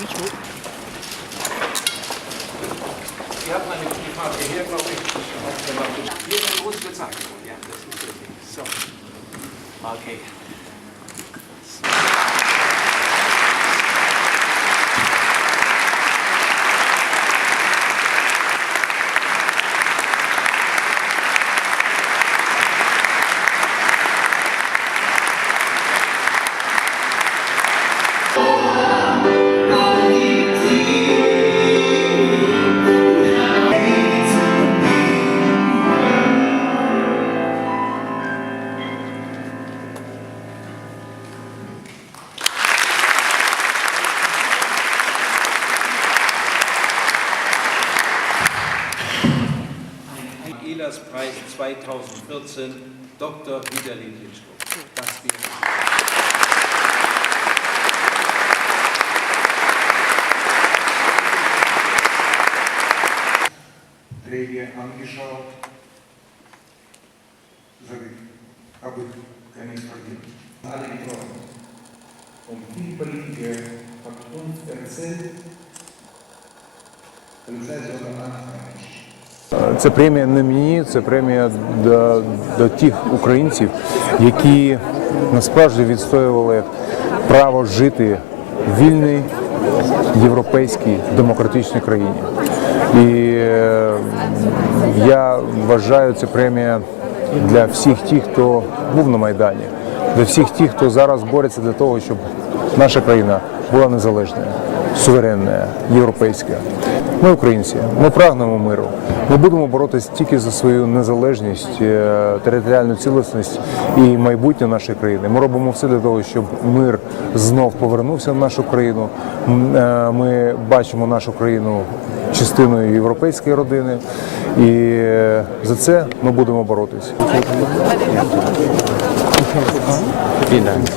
Nicht hoch. Gute hier, glaube ich. Hier. Ja, das ist richtig. So. Okay. Schillerspreis 2014 Dr. Widerlin Hitschkopf. Das wäre Pläne angeschaut, sorry, habe ich gar nichts verdient. Alle getroffen. Und die Politiker haben uns erzählt, und seit unserem Anfang Це премія не мені, це премія до, до тих українців, які насправді відстоювали право жити в вільній європейській демократичній країні. І е, я вважаю, це премія для всіх тих, хто був на Майдані, для всіх тих, хто зараз бореться для того, щоб наша країна була незалежною, суверенною, європейською. Ми українці, ми прагнемо миру. Ми будемо боротися тільки за свою незалежність, е, територіальну цілісність і майбутнє нашої країни. Ми робимо все для того, щоб мир знов повернувся в нашу країну. Е, Ми бачимо нашу країну частиною європейської родини, і е, за це ми будемо Dank.